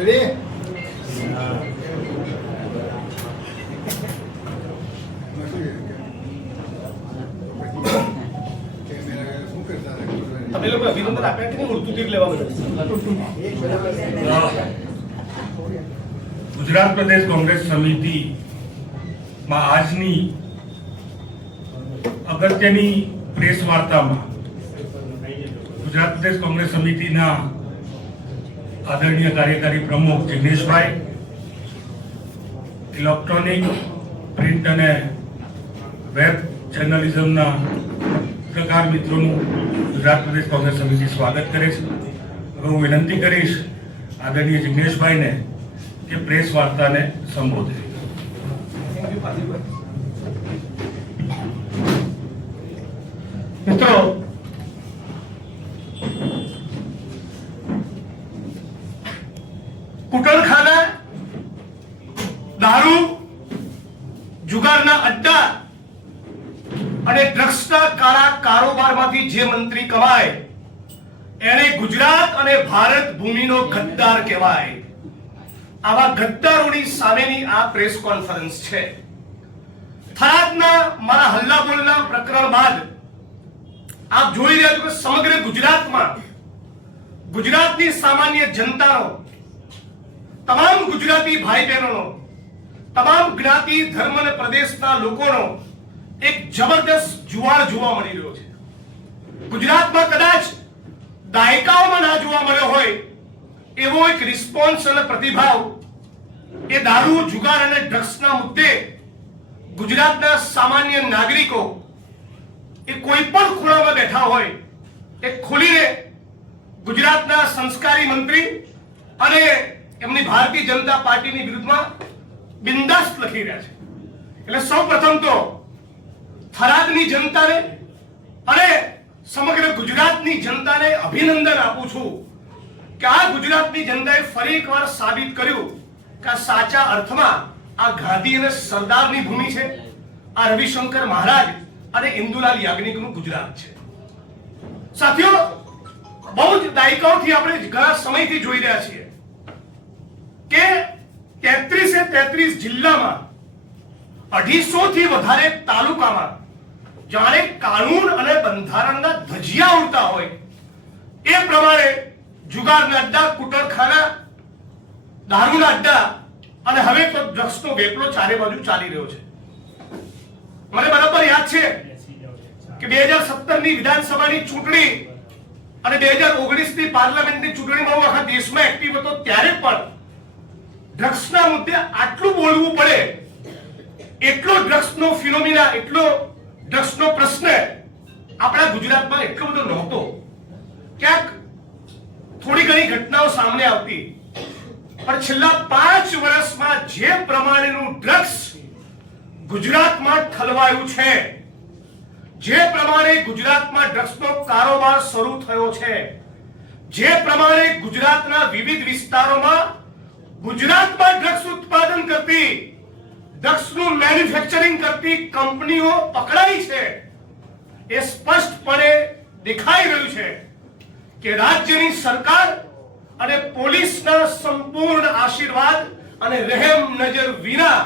Ready? તમે લોકો અભિનંદન આપ્યા કે નહીં ઉડતું તીર લેવા ગુજરાત પ્રદેશ કોંગ્રેસ સમિતિ માં આજની અગત્યની પ્રેસ વાર્તામાં ગુજરાત પ્રદેશ કોંગ્રેસ સમિતિના આદરણીય કાર્યકારી પ્રમુખ જિગ્નેશભાઈ ઇલેક્ટ્રોનિક પ્રિન્ટ અને વેબ જર્નલિઝમના પત્રકાર મિત્રોનું ગુજરાત પ્રદેશ કોંગ્રેસ સમિતિ સ્વાગત કરે છે. હવે હું વિનંતી કરીશ આદરણીય જિગ્નેશભાઈને કે પ્રેસ વાર્તાને સંબોધે. મિત્રો કુટણખાના દારૂ, જુગારના અડ્ડા અને ડ્રગ્સના કાળા કારોબારમાંથી જે મંત્રી કમાય, એને ગુજરાત અને ભારત ભૂમિનો ગદ્દાર કહેવાય. આવા ગદ્દારોની સામેની આ પ્રેસ કોન્ફરન્સ છે. થરાદના મારા હલ્લાબોલના પ્રકરણ બાદ આપ જોઈ રહ્યા છો કે સમગ્ર ગુજરાતમાં ગુજરાતની સામાન્ય જનતાનો તમામ ગુજરાતી ભાઈ બહેનોનો, તમામ જ્ઞાતિ, ધર્મ અને પ્રદેશના લોકોનો એક જબરદસ્ત જુવાળ જોવા મળી રહ્યો છે. ગુજરાતમાં કદાચ દાયકાઓમાં ના જોવા મળ્યો હોય, એવો એક રિસ્પોન્સ અને પ્રતિભાવ એ દારૂ, જુગાર અને ડ્રગ્સના મુદ્દે ગુજરાતના સામાન્ય નાગરિકો એ કોઈ પણ ખૂણામાં બેઠા હોય, એ ખુલીને ગુજરાતના સંસ્કારી મંત્રી અને એમની ભારતીય જનતા પાર્ટીની વિરુદ્ધમાં બિંદાસ્ત લખી રહ્યા છે. એટલે સૌ પ્રથમ તો થરાદની જનતાને અને સમગ્ર ગુજરાતની જનતાને અભિનંદન આપું છું કે આ ગુજરાતની જનતાએ ફરી એકવાર સાબિત કર્યું કે આ સાચા અર્થમાં આ ગાંધી અને સરદારની ભૂમિ છે, આ રવિશંકર મહારાજ અને ઇન્દુલાલ યાજ્ઞિકનું ગુજરાત છે. સાથીઓ, બહુ જ દાયકાઓથી આપણે ઘણા સમયથી જોઈ રહ્યા છીએ. કે તેત્રીસે તેત્રીસ જિલ્લામાં અઢીસો થી વધારે તાલુકામાં જાણે કાનૂન અને બંધારણના ધજિયા ઉડતા હોય, એ પ્રમાણે જુગારના અડ્ડા, કુટરખાના, દારૂના અડ્ડા અને હવે તો ડ્રગ્સનો વેપલો ચારે બાજુ ચાલી રહ્યો છે. મને બરાબર યાદ છે કે બે હજાર સત્તરની વિધાનસભાની ચૂંટણી અને બે હજાર ઓગણીસની પાર્લામેન્ટની ચૂંટણીમાં હું આખા દેશમાં એક્ટિવ હતો, ત્યારે પણ ડ્રગ્સના મુદ્દે આટલું બોલવું પડે, એટલો ડ્રગ્સનો ફિનોમિના, એટલો ડ્રગ્સનો પ્રશ્ન આપણા ગુજરાતમાં એટલો બધો નહોતો. ક્યાંક થોડી ઘણી ઘટનાઓ સામે આવતી. પણ છેલ્લા પાંચ વર્ષમાં જે પ્રમાણેનું ડ્રગ્સ ગુજરાતમાં ઠલવાયું છે, જે પ્રમાણે ગુજરાતમાં ડ્રગ્સનો કારોબાર શરૂ થયો છે, જે પ્રમાણે ગુજરાતના વિવિધ વિસ્તારોમાં ગુજરાતમાં ડ્રગ્સ ઉત્પાદન કરતી ડ્રગ્સનું મેન્યુફેક્ચરિંગ કરતી કંપનીઓ પકડાઈ છે. એ સ્પષ્ટપણે દેખાઈ રહ્યું છે કે રાજ્યની સરકાર અને પોલીસના સંપૂર્ણ આશીર્વાદ અને રહેમ નજર વિના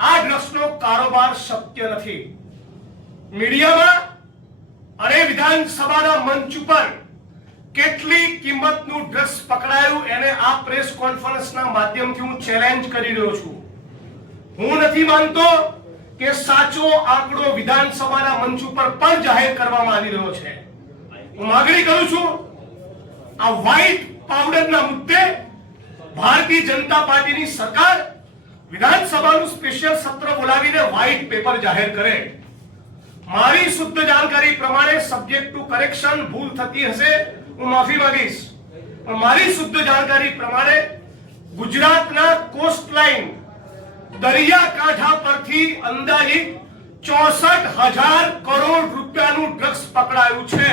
આ ડ્રગ્સનો કારોબાર શક્ય નથી. મીડિયામાં અને વિધાનસભાના મંચ ઉપર કેટલી કિંમતનું ડ્રગ્સ પકડાયું એને આ પ્રેસ કોન્ફરન્સના માધ્યમથી હું ચેલેન્જ કરી રહ્યો છું. હું નથી માનતો કે સાચો આંકડો વિધાનસભાના મંચ ઉપર પણ જાહેર કરવામાં આવી રહ્યો છે. હું માગણી કરું છું, આ વ્હાઇટ પાવડરના મુદ્દે ભારતીય જનતા પાર્ટીની સરકાર વિધાનસભાનું સ્પેશિયલ સત્ર બોલાવીને વ્હાઇટ પેપર જાહેર કરે. મારી શુદ્ધ જાણકારી પ્રમાણે સબ્જેક્ટ ટુ કરેક્શન ભૂલ થતી હશે. હું માફી માંગીશ. મારી શુદ્ધ જાણકારી પ્રમાણે ગુજરાતના કોસ્ટ લાઇન દરિયાકાંઠા પરથી અંદાજિત ચોસઠ હજાર કરોડ રૂપિયાનું ડ્રગ્સ પકડાયું છે.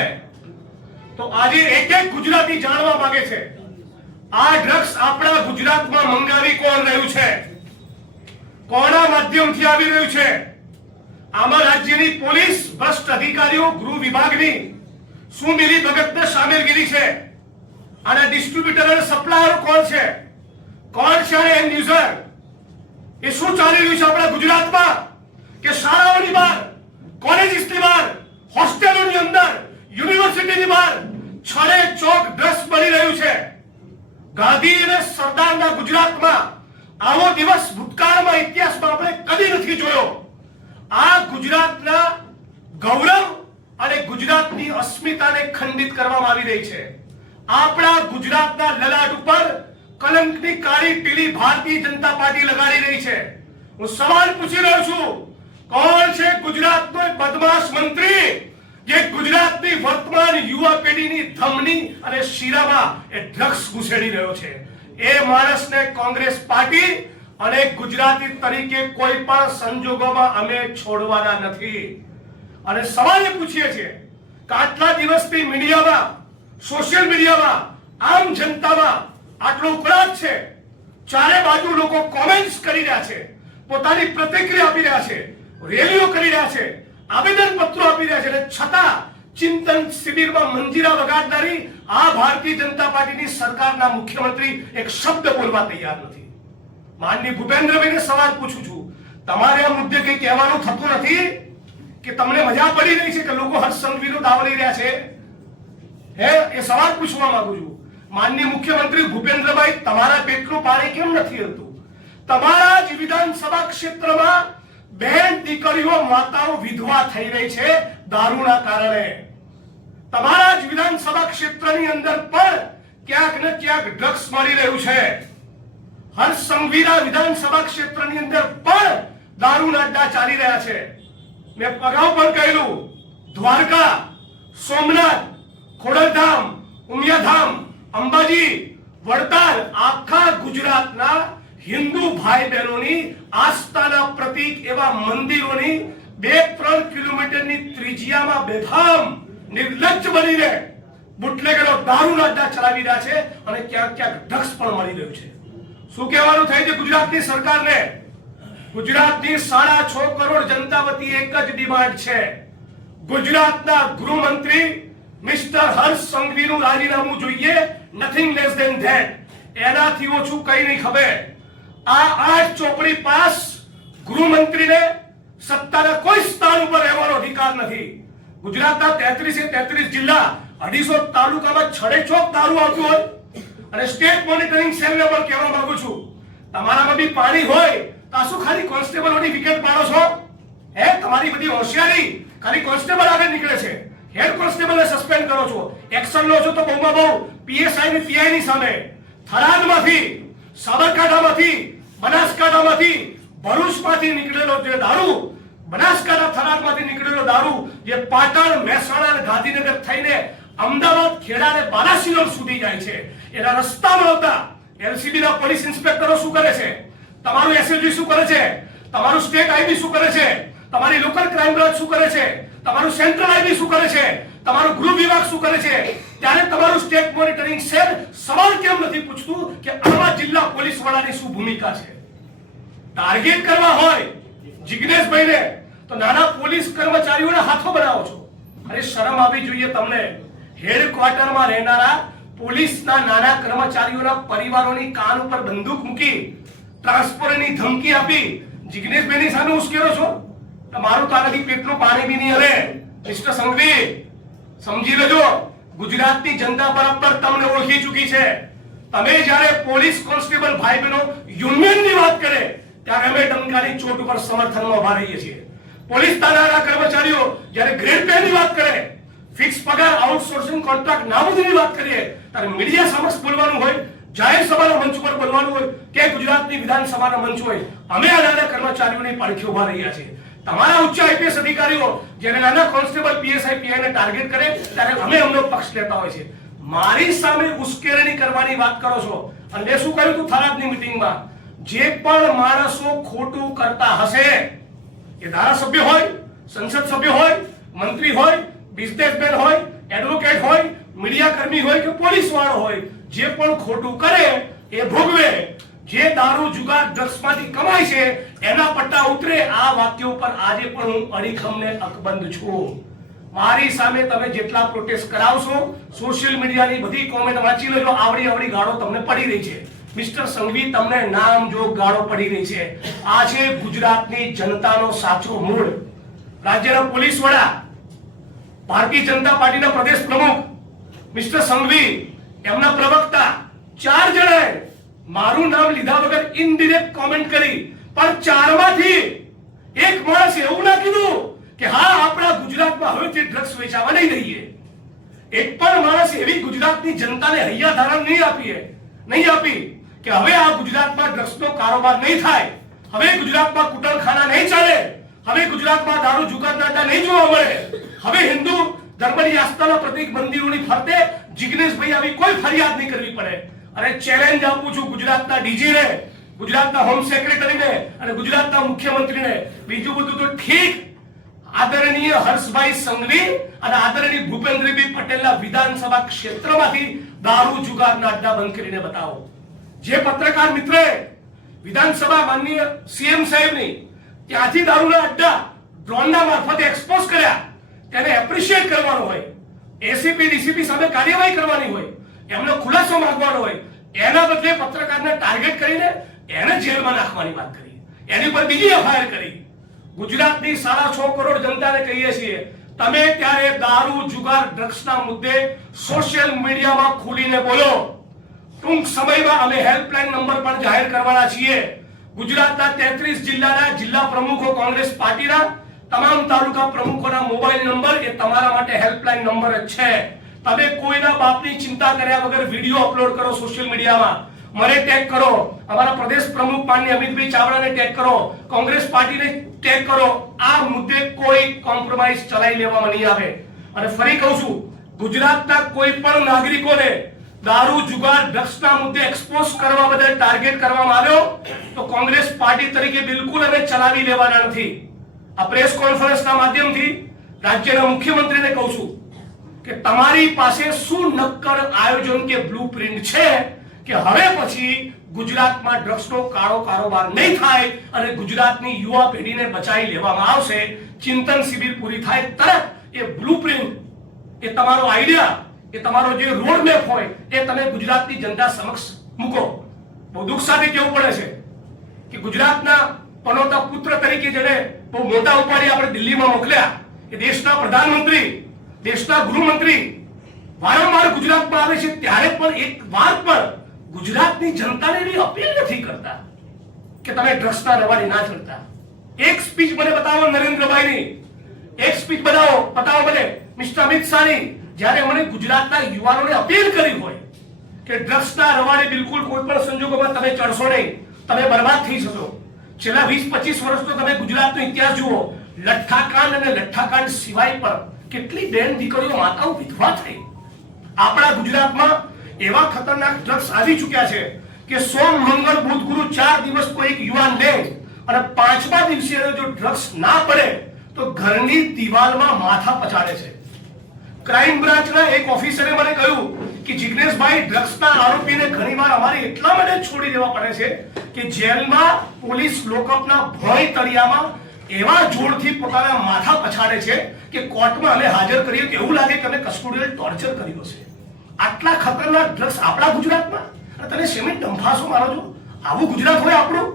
તો આજે એક એક ગુજરાતી જાણવા માંગે છે, આ ડ્રગ્સ આપણા ગુજરાતમાં મંગાવી કોણ રહ્યું છે? કોના માધ્યમથી આવી રહ્યું છે? આમાં રાજ્યની પોલીસ, ભ્રષ્ટ અધિકારીઓ, ગૃહ વિભાગની શું મિલી ભગતને સામેલગીરી છે. અને ડિસ્ટ્રીબ્યુટર અને સપ્લાયર કોણ છે? કોણ છે એન્ડ યુઝર એ શું ચાલી રહ્યું છે આપણા ગુજરાતમાં? કે શાળાઓની બહાર કોલેજીસની બહાર હોસ્ટેલોની અંદર યુનિવર્સિટીની બહાર છડે ચોક ડ્રેસ બની રહ્યું છે. ગાંધી અને સરદારના ગુજરાતમાં આવો દિવસ ભૂતકાળમાં ઇતિહાસમાં આપણે કદી નથી જોયો. આ ગુજરાતના ગૌરવ અને ગુજરાતની અસ્મિતાને ખંડિત કરવામાં આવી રહી છે. આપણા ગુજરાતના લલાટ ઉપર કલંકની કાળી પીળી ભારતીય જનતા પાર્ટી લગાડી રહી છે. હું સવાલ પૂછી રહ્યો છું, કોણ છે ગુજરાતનો બદમાશ મંત્રી જે ગુજરાતની વર્તમાન યુવા પેઢીની ધમની અને શીરામાં એ ડ્રગ્સ ઘુસેડી રહ્યો છે? એ માણસને કોંગ્રેસ પાર્ટી અને ગુજરાતી તરીકે કોઈ પણ સંજોગોમાં અમે છોડવાના નથી. અને સવાલ પૂછીએ છીએ કે આટલા દિવસથી મીડિયામાં, સોશિયલ મીડિયામાં, આમ જનતામાં આટલો ઉકળાટ છે? ચારે બાજુ લોકો કોમેન્ટ્સ કરી રહ્યા છે, પોતાની પ્રતિક્રિયા આપી રહ્યા છે, રેલીઓ કરી રહ્યા છે આવેદન પત્રો આપી રહ્યા છે અને છતાં ચિંતન શિબિરમાં મંજીરા વગાડનારી આ ભારતીય જનતા પાર્ટીની સરકારના મુખ્યમંત્રી એક શબ્દ બોલવા તૈયાર નથી. માનની ભૂપેન્દ્રભાઈને સવાલ પૂછું છું. તમારે આ મુદ્દે કંઈ કહેવાનું થતું નથી? કે તમને મજા પડી રહી છે કે લોકો હર્ષ સંઘવીનો દાવો લઈ રહ્યા છે? હે, એ સવાલ પૂછવા માંગુ છું. માનનીય મુખ્યમંત્રી ભૂપેન્દ્રભાઈ, તમારા પેટનું પાણી કેમ નથી હતું તમારા જ વિધાનસભા ક્ષેત્રમાં બેન દીકરીઓ, માતાઓ વિધવા થઈ રહી છે દારૂના કારણે. તમારા જ વિધાનસભા ક્ષેત્રની અંદર પણ ક્યાંક ને ક્યાંક ડ્રગ્સ મળી રહ્યું છે. હર્ષ સંઘવીના વિધાનસભા ક્ષેત્રની અંદર પણ દારૂના અડ્ડા ચાલી રહ્યા છે. મેં અગાઉ પણ કહેલું. દ્વારકા, સોમનાથ, ખોડલધામ, ઉમિયાધામ, અંબાજી, વડતાલ, આખા ગુજરાતના હિન્દુ ભાઈ બહેનોની આસ્થાના પ્રતીક એવા મંદિરોની બે ત્રણ કિલોમીટરની ત્રિજ્યામાં બેધામ નિર્લજ્જ બનીને બુટલેગરો દારૂના અડ્ડા ચલાવી રહ્યા છે અને ક્યાંક ક્યાંક ડ્રગ્સ પણ મળી રહ્યું છે. શું કહેવાનું થાય છે ગુજરાતની સરકારને? ગુજરાતની સાડા છ કરોડ જનતા વતી એક જ ડિમાન્ડ છે. ગુજરાતના ગૃહમંત્રી મિસ્ટર હર્ષ સંઘવીનું રાજીનામું જોઈએ નથિંગ લેસ ધેન ધેટ એનાથી ઓછું કઈ નહીં ખબર. આ આઠ ચોપડી પાસ ગૃહમંત્રીને સત્તાના કોઈ સ્થાન ઉપર રહેવાનો અધિકાર નથી. ગુજરાતના તેત્રીસે તેત્રીસ જિલ્લા અઢીસો તાલુકામાં છડે છોક દારૂ આવતું હોય. અને સ્ટેટ મોનિટરિંગ સેલને પણ કહેવા માંગુ છું. તમારામાં બી પાણી હોય તો શું ખાલી કોન્સ્ટેબલોની વિકેટ પાડો છો? હે, તમારી બધી હોશિયારી ખાલી કોન્સ્ટેબલ આગળ નીકળે છે. હેડ કોન્સ્ટેબલને સસ્પેન્ડ કરો છો. એક્શન લો છો તો બહુમાં બહુ. પીએસઆઈ ની પીઆઈ ની સામે. થરાદમાંથી, સાબરકાંઠામાંથી, બનાસકાંઠામાંથી ભરૂચમાંથી નીકળેલો જે દારૂ, બનાસકાંઠા થરાદમાંથી નીકળેલો દારૂ જે પાટણ, મહેસાણા અને ગાંધીનગર થઈને અમદાવાદ, ખેડા અને બાલાસિનોર સુધી જાય છે. એના રસ્તામાં આવતા એલસીબી ના પોલીસ ઇન્સ્પેક્ટરો શું કરે છે? તમારું એસએલજી શું કરે છે? તમારું સ્ટેટ આઈબી શું કરે છે? તમારી લોકલ ક્રાઇમ બ્રાન્ચ શું કરે છે? તમારું સેન્ટ્રલ આઈબી શું કરે છે? તમારું ગૃહ વિભાગ શું કરે છે? ત્યારે તમારું સ્ટેટ મોનિટરિંગ સેલ સવાલ કેમ નથી પૂછતું કે આવા જિલ્લા પોલીસ વડાની શું ભૂમિકા છે? ટાર્ગેટ કરવા હોય જિગ્નેશભાઈને, તો નાના પોલીસ કર્મચારીઓને હાથો બનાવો છો. અરે શરમ આવી જોઈએ તમને. હેડ ક્વાર્ટરમાં રહેનારા પોલીસના નાના કર્મચારીઓના પરિવારોની કાન ઉપર બંદૂક મૂકી ટ્રાન્સફરની ધમકી આપી. જિગ્નેશભાઈની સામે ઉશ્કેરો છો? તમારું તારાથી પેટનું પાણી બી નહીં હલે મિસ્ટર સંઘવી, સમજી લેજો, ગુજરાતની જનતા બરાબર તમને ઓળખી ચૂકી છે. તમે જ્યારે પોલીસ કોન્સ્ટેબલ ભાઈ બહેનો યુનિયનની વાત કરે, ત્યારે અમે ડંકાની ચોટ ઉપર સમર્થનમાં ઊભા રહીએ છીએ. પોલીસ તાલાના કર્મચારીઓ જ્યારે ગ્રેડ પે ની વાત કરે, ફિક્સ પગાર, આઉટસોર્સિંગ કોન્ટ્રાક્ટ નાબૂદીની વાત કરીએ, ત્યારે મીડિયા સમક્ષ બોલવાનું હોય જાહેર સભાના મંચ ઉપર બોલવાનું હોય કે ગુજરાતની વિધાનસભાના મંચ હોય, અમે આ નાના કર્મચારીઓની પડખે ઊભા રહ્યા છીએ. તમારા ઉચ્ચ આઈપીએસ અધિકારીઓ જ્યારે નાના કોન્સ્ટેબલ પીએસઆઈ પીઆઈ ને ટાર્ગેટ કરે, ત્યારે અમે અમનો પક્ષ લેતા હોય છે. મારી સામે ઉશ્કેરણી કરવાની વાત કરો છો. અને મેં શું કહ્યું હતું થરાદની મીટિંગમાં? જે પણ માણસો ખોટું કરતા હશે, એ ધારાસભ્ય હોય, સંસદ સભ્ય હોય, મંત્રી હોય બિઝનેસમેન હોય એડવોકેટ હોય મીડિયા કર્મી હોય કે પોલીસ વાળો હોય જે પણ ખોટું કરે એ ભોગવે. જે દારૂ, જુગાર ડ્રગ્સમાંથી કમાય છે, એના પટ્ટા ઉતરે. આ વાક્યો પર આજે પણ હું અડીખમને અકબંધ છું. મારી સામે તમે જેટલા પ્રોટેસ્ટ કરાવશો સોશિયલ મીડિયાની બધી કોમેન્ટ વાંચી લેજો. આવડી આવડી ગાળો તમને પડી રહી છે. મિસ્ટર સંઘવી, તમને નામ જો ગાળો પડી રહી છે. આ છે ગુજરાતની જનતાનો સાચો મૂળ. રાજ્યના પોલીસ વડા, ભારતીય જનતા પાર્ટીના પ્રદેશ પ્રમુખ મિસ્ટર સંઘવી એમના પ્રવક્તા ચાર જણાએ મારું નામ લીધા વગર ઇનડિરેક્ટ કોમેન્ટ કરી. પણ ચારમાંથી એક માણસ એવું ના કીધું કે હા, આપણા ગુજરાતમાં હવે જે ડ્રગ્સ વેચાવા નહીં દઈએ. એક પણ માણસ એવી ગુજરાતની જનતાને હૈયા ધારણ નહીં આપીએ, નહીં આપી કે હવે આ ગુજરાતમાં ડ્રગ્સનો કારોબાર નહીં થાય. હવે ગુજરાતમાં કુટરખાના નહીં ચાલે. હવે ગુજરાતમાં દારૂ જુગાર અડ્ડા નહીં જોવા મળે. હવે હિન્દુ ધર્મની આસ્થાના પ્રતિક મંદિરોની ફરતે જિગ્નેશભાઈ આવી કોઈ ફરિયાદ નહીં કરવી પડે. અને ચેલેન્જ આપું છું ગુજરાતના ડીજીને ગુજરાતના હોમ સેક્રેટરીને અને ગુજરાતના મુખ્યમંત્રીને બીજું બધું તો ઠીક. આદરણીય હર્ષભાઈ સંઘવી અને આદરણીય ભૂપેન્દ્રભાઈ પટેલના વિધાનસભા ક્ષેત્રમાંથી દારૂ જુગારના અડ્ડા બંધ કરીને બતાવો. જે પત્રકાર મિત્રે વિધાનસભા માનનીય સીએમ સાહેબની ત્યાંથી દારૂના અડ્ડા ડ્રોનના મારફતે એક્સપોઝ કર્યા. તેને એપ્રિશિએટ કરવાનો હોય. એસીપી ડીસીપી સામે કાર્યવાહી કરવાની હોય, એમનો ખુલાસો માંગવાનો હોય, એના બદલે પત્રકારને ટાર્ગેટ કરીને એને જેલમાં નાખવાની વાત કરી. એની પર બીજી એફઆઈઆર કરી. ગુજરાતની સાડા છ કરોડ જનતાને કહીએ છીએ, તમે ત્યારે દારૂ, જુગાર ડ્રગ્સના મુદ્દે સોશિયલ મીડિયામાં ખુલીને બોલો. ટૂંક સમયમાં અમે હેલ્પલાઇન નંબર પણ જાહેર કરવાના છીએ. ગુજરાતના તેત્રીસ જિલ્લાના જિલ્લા પ્રમુખો કોંગ્રેસ પાર્ટીના તમામ તાલુકા પ્રમુખોના મોબાઈલ નંબર એ તમારા માટે હેલ્પલાઇન નંબર જ છે. તમે કોઈના બાપની ચિંતા કર્યા વગર વીડિયો અપલોડ કરો સોશિયલ મીડિયામાં. મને ટેગ કરો. અમારા પ્રદેશ પ્રમુખ માન્ય અમિતભાઈ ચાવડાને ટેગ કરો. કોંગ્રેસ પાર્ટીને ટેગ કરો. આ મુદ્દે કોઈ કોમ્પ્રોમાઇઝ ચલાવી લેવામાં નહીં આવે. અને ફરી કહું છું, ગુજરાતના કોઈ પણ નાગરિકોને દારૂ, જુગાર, ડ્રગ્સના મુદ્દે એક્સપોઝ કરવા બદલ ટાર્ગેટ કરવામાં આવ્યો, તો કોંગ્રેસ પાર્ટી તરીકે બિલકુલ અમે ચલાવી લેવાના નથી. આ પ્રેસ કોન્ફરન્સના માધ્યમથી રાજ્યના મુખ્યમંત્રીને કહું છું કે તમારી પાસે શું નક્કર આયોજન કે બ્લુપ્રિન્ટ છે કે હવે પછી ગુજરાતમાં ડ્રગ્સનો કાળો કારોબાર નહીં થાય અને ગુજરાતની યુવા પેઢીને બચાવી લેવામાં આવશે? ચિંતન શિબિર પૂરી થાય તરત? એ બ્લુપ્રિન્ટ એ તમારો આઈડિયા એ તમારો જે રોડ મેપ હોય, એ તમે ગુજરાતની જનતા સમક્ષ મૂકો. બહુ દુઃખ સાથે કહેવું પડે છે કે ગુજરાતના પનોતા પુત્ર તરીકે જેને બહુ મોટા ઉપાડી આપણે દિલ્હીમાં મોકલ્યા, એ દેશના પ્રધાનમંત્રી, દેશના ગૃહમંત્રી, વારંવાર ગુજરાતમાં આવે છે, ત્યારે પણ એક વાર પણ ગુજરાતની જનતાને એવી અપીલ નથી કરતા કે તમે ડ્રગ્સના રવાની ના ચડતા. એક સ્પીચ મને બતાવો નરેન્દ્રભાઈની. એક સ્પીચ બનાવો બતાવો મને. મિસ્ટર અમિત શાહની, જ્યારે મને ગુજરાતના યુવાનોને અપીલ કરી હોય કે ડ્રગ્સના રવાડે બિલકુલ કોઈ પણ સંજોગોમાં તમે ચડશો નહીં, તમે બરબાદ થઈ જશો. છેલ્લા વીસ, પચીસ વર્ષનો તમે ગુજરાતનો ઇતિહાસ જુઓ. લઠ્ઠાકાંડ અને લઠ્ઠાકાંડ સિવાય પણ કેટલી બેન દીકરીઓ માતાઓ વિધવા થઈ. આપણા ગુજરાતમાં એવા ખતરનાક ડ્રગ્સ આવી ચૂક્યા છે કે સોમ, મંગળ, બુધ, ગુરુ ચાર દિવસ કોઈ એક યુવાન લે અને પાંચમા દિવસે જો ડ્રગ્સ ના પડે તો ઘરની દિવાલમાં માથા પછાડે છે. ક્રાઇમ બ્રાન્ચના એક ઓફિસરે મને કહ્યું કે, જિગ્નેશભાઈ ડ્રગ્સના આરોપીને ઘણીવાર અમારે એટલા માટે છોડી દેવા પડે છે કે જેલમાં પોલીસ લોકઅપના ભય તળિયામાં એવા જોરથી પોતાના માથા પછાડે છે કે કોર્ટમાં અમે હાજર કરીએ કે એવું લાગે કે અમે કસ્ટોડિયલ ટોર્ચર કર્યો છે. આટલા ખતરનાક ડ્રગ્સ આપણા ગુજરાતમાં? અને તમે સેમી ડંફાસો મારો છો? આવું ગુજરાત હોય આપણું?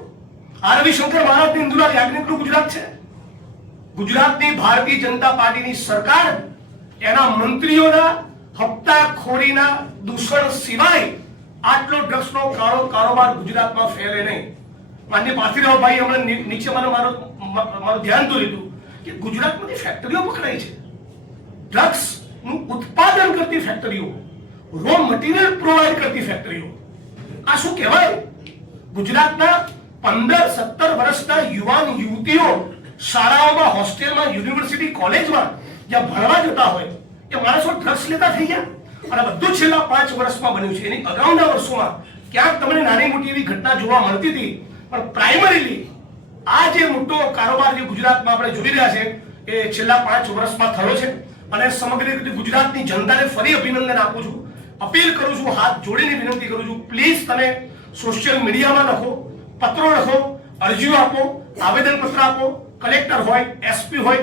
આ રવિશંકર મહારાજની ઇન્દુરા યાજ્ઞિકનું ગુજરાત છે? ગુજરાતની ભારતીય જનતા પાર્ટીની સરકાર એના મંત્રીઓના હપ્તાખોરીના દૂષણ સિવાય આટલો ડ્રગ્સનો કાળો કારોબાર ગુજરાતમાં ફેલે નહીં. માન્ય પાર્થિવભાઈ હમણાં ની- નીચે મારો મારો મારું ધ્યાન દોર્યું કે ગુજરાતમાંથી ફેક્ટરીઓ પકડાઈ છે. ડ્રગ્સનું ઉત્પાદન કરતી ફેક્ટરીઓ રો મટીરિયલ પ્રોવાઈડ કરતી ફેક્ટરીઓ આ શું કહેવાય? ગુજરાતના પંદર, સત્તર વર્ષના યુવાન યુવતીઓ શાળાઓમાં હોસ્ટેલમાં યુનિવર્સિટી કોલેજમાં જ્યાં ભણવા જતા હોય એ માણસો ડ્રગ્સ લેતા થઈ ગયા. અને બધું છેલ્લા પાંચ વર્ષમાં બન્યું છે. એની અગાઉના વર્ષોમાં ક્યાંક તમને નાની મોટી એવી ઘટના જોવા મળતી હતી, પણ પ્રાઇમરીલી આ જે મોટો કારોબાર જે ગુજરાતમાં આપણે જોઈ રહ્યા છે, એ છેલ્લા પાંચ વર્ષમાં થયો છે. અને સમગ્ર રીતે ગુજરાતની જનતાને ફરી અભિનંદન આપું છું. અપીલ કરું છું, હાથ જોડીને વિનંતી કરું છું પ્લીઝ તમે સોશિયલ મીડિયામાં લખો, પત્રો લખો, અરજીઓ આપો આવેદન પત્ર આપો. કલેક્ટર હોય એસપી હોય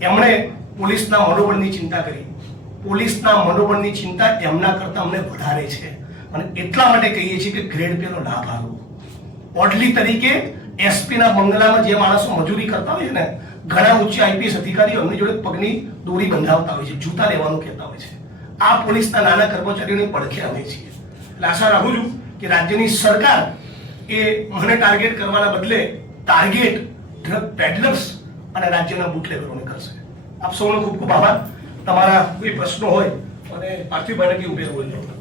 એમણે પોલીસના મનોબળની ચિંતા કરી. પોલીસના મનોબળની ચિંતા એમના કરતાં અમને વધારે છે. અને એટલા માટે કહીએ છીએ કે ગ્રેડ પેનો લાભ આપવો ઓડલી તરીકે એસપીના બંગલામાં જે માણસો મજૂરી કરતા હોય છે ને, ઘણા ઉચ્ચ આઈપીએસ અધિકારીઓ એમની જોડે પગની દોરી બંધાવતા હોય છે, જૂતા લેવાનું કહેતા હોય છે. આ પોલીસના નાના કર્મચારીઓની પડખે અમે છીએ. એટલે આશા રાખું છું કે રાજ્યની સરકાર એ મને ટાર્ગેટ કરવાના બદલે ટાર્ગેટ ડ્રગ પેડલર્સ અને રાજ્યના બુટલેગરોને કરશે. આપ સૌનો ખૂબ ખૂબ આભાર. તમારા કોઈ પ્રશ્નો હોય અને પાર્થિવભાઈને ઉમેરવું હોય. તો